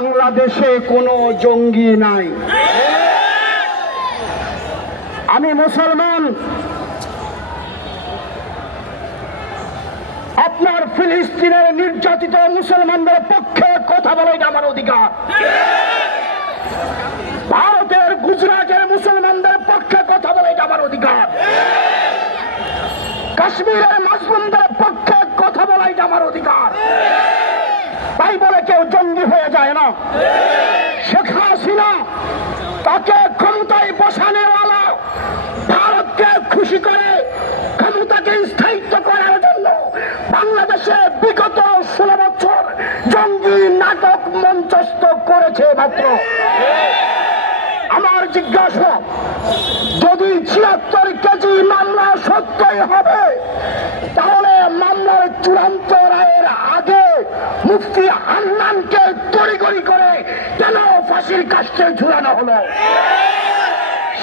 বাংলাদেশে কোনো জঙ্গি নাই। আমি মুসলমান। আপনার ফিলিস্তিনের নির্যাতিত মুসলমানদের পক্ষে কথা বলাই আমার অধিকার। ভারতের গুজরাটের মুসলমানদের পক্ষে কথা বলাই আমার অধিকার। কাশ্মীরের মাজলুমদের পক্ষে কথা বলাই আমার অধিকার তাই বলে কেউ জঙ্গি হয়ে যায় না শেখ হাসিনা তাকে ক্ষমতায় বসানোওয়ালা ভারতকে খুশি করে ক্ষমতাকে স্থায়িত্ব করার জন্য বাংলাদেশে বিগত ষোলো বছর জঙ্গি নাটক মঞ্চস্থ করেছে মাত্র। আমার জিজ্ঞাসা, যদি ছিয়াত্তর কেজি মামলা সত্যই হবে, তাহলে মামলার চূড়ান্ত মুফতি আন্নানকে তড়িগড়ি করে কেন ফাঁসির কাস্টে ঝুলানো হলো।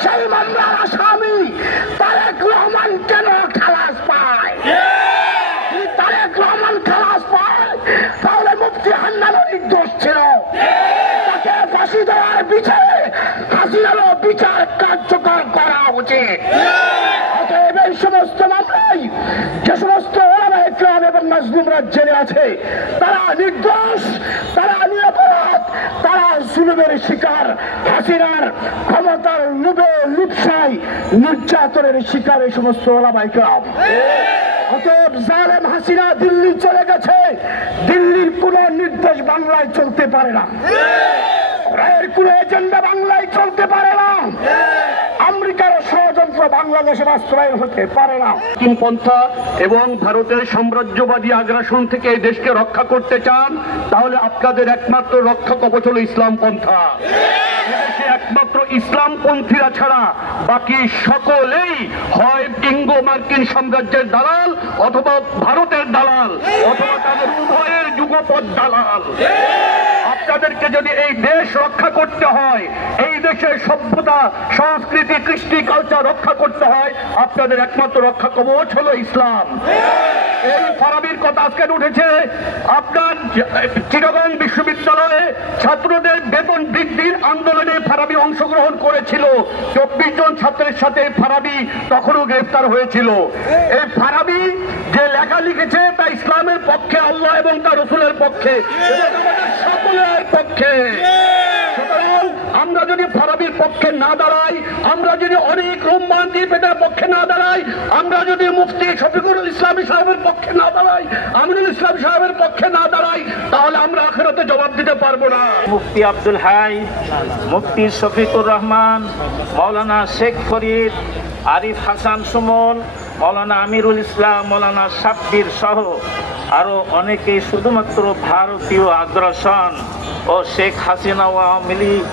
সেই মামলার আসামি তারেক রহমান কেন মাজলুমরা জেলে আছে। তারা নির্দোষ, তারা নিরপরাধ, তারা জুলুমের শিকার হাসিনার ক্ষমতার লুবে লুপসাই নির্যাতনের শিকার এই সমস্ত ওলামা ইকরাম অতএব জালেম হাসিনা দিল্লি চলে গেছে। দিল্লির কোন নির্দেশ বাংলায় চলতে পারে না। রায়ের কোন এজেন্ডা বাংলায় চলতে পারে না। আমেরিকার ষড়যন্ত্র বাংলাদেশে বাস্তবায়ন হতে পারে না। পশ্চিম পন্থা এবং ভারতের সাম্রাজ্যবাদী আগ্রাসন থেকে এই দেশকে রক্ষা করতে চান, তাহলে আপনাদের একমাত্র রক্ষা কবচ হল ইসলাম পন্থা। একমাত্র ইসলাম পন্থীরা ছাড়া বাকি সকলেই হয় ইঙ্গো মার্কিন সাম্রাজ্যের দালাল অথবা ভারতের দালাল, অথবা তাদের উভয়ের যুগপৎ দালাল। আপনাদেরকে যদি এই দেশ রক্ষা করতে হয়, এই দেশের সভ্যতা, সংস্কৃতি, কৃষ্টি কালচার রক্ষা করতে হয়, আপনাদের একমাত্র রক্ষা কবচ হলো ইসলাম। এই ফারাবির কথা আজকে উঠেছে আপনার চিরগঞ্জ বিশ্ববিদ্যালয়ে ছাত্রদের বেতন বৃদ্ধির আন্দোলনে ফারাবি অংশগ্রহণ করেছিল। চব্বিশ জন ছাত্রের সাথে ফারাবি তখনও গ্রেফতার হয়েছিল। এই ফারাবি যে লেখা লিখেছে তা ইসলামের পক্ষে, আল্লাহ এবং তার রসুলের পক্ষে। সকলের পক্ষে। আমরা যদি ফারাবির পক্ষে না দাঁড়াই, আমরা যদি অনেক রহমান দ্বীপের পক্ষে না দাঁড়াই, আমরা যদি মুফতি শফিকুল ইসলাম সাহেবের পক্ষে না দাঁড়াই, আমিনুল ইসলাম সাহেবের পক্ষে না দাঁড়াই, তাহলে আমরা আখেরাতে জবাব দিতে পারব না। মুফতি আব্দুল হাই, মুফতি শফিকুর রহমান, মৌলানা শেখ ফরিদ, আরিফ হাসান সুমন, মৌলানা আমিরুল ইসলাম, মৌলানা সাব্বির সহ আরও অনেকেই শুধুমাত্র ভারতীয় আগ্রাসন ও শেখ হাসিনা আওয়ামী লীগ,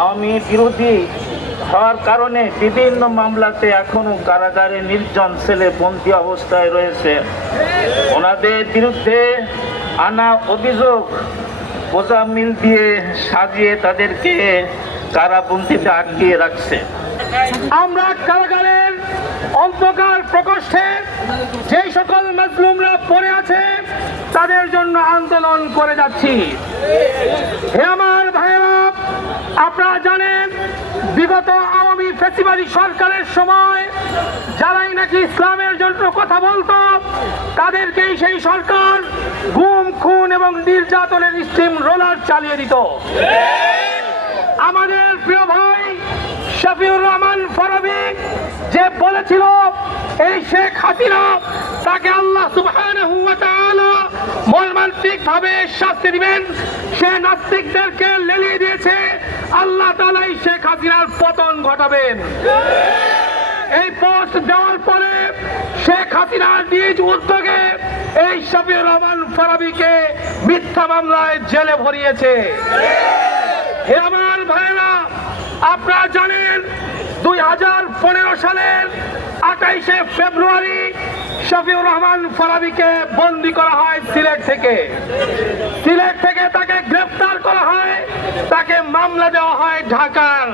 আওয়ামী বিরোধী হওয়ার কারণে বিভিন্ন মামলাতে এখনও কারাগারে নির্জন ছেলে বন্দী অবস্থায় রয়েছে। ওনাদের বিরুদ্ধে আনা অভিযোগ মিল দিয়ে সাজিয়ে তাদেরকে কারাবন্দিতে আটকিয়ে রাখছে। আমরা কারাগারের অন্ধকার প্রকোষ্ঠে যে সকল মাজলুমরা তাদের জন্য আন্দোলন করে যাচ্ছি। হে আমার ভাইয়েরা, আপনারা জানেন, বিগত আওয়ামী ফেসিবাদী সরকারের সময় যারাই নাকি ইসলামের জন্য কথা বলতো, তাদেরকেই সেই সরকার গুম, খুন এবং নির্যাতনের স্টিম রোলার চালিয়ে দিত। আমাদের প্রিয় ভাই শফিউর রহমান ফরাবি যে বলেছিল, এই শেখ হাসিনা তাকে আল্লাহ সুবহানাহু ওয়া তাআলা ভাবে শাস্তি দিবেন। সে নাস্তিকদেরকে লেলিয়ে দিয়েছে। আল্লাহ তাআলা এই শেখ হাসিনার পতন ঘটাবেন। এই পোস্ট দেওয়ার পরে শেখ হাসিনার নিজ উদ্যোগে এই শফিউর রহমান ফরাবিকে মিথ্যা মামলায় জেলে ভরিয়েছে। হে আমার ভাইরা আপনারা জানেন, দুই হাজার পনেরো সালের আঠাইশে ফেব্রুয়ারি শফিউর রহমান ফরাবিকে বন্দি করা হয় সিলেট থেকে। সিলেট থেকে তাকে গ্রেফতার করা হয়, তাকে মামলা দেওয়া হয় ঢাকার।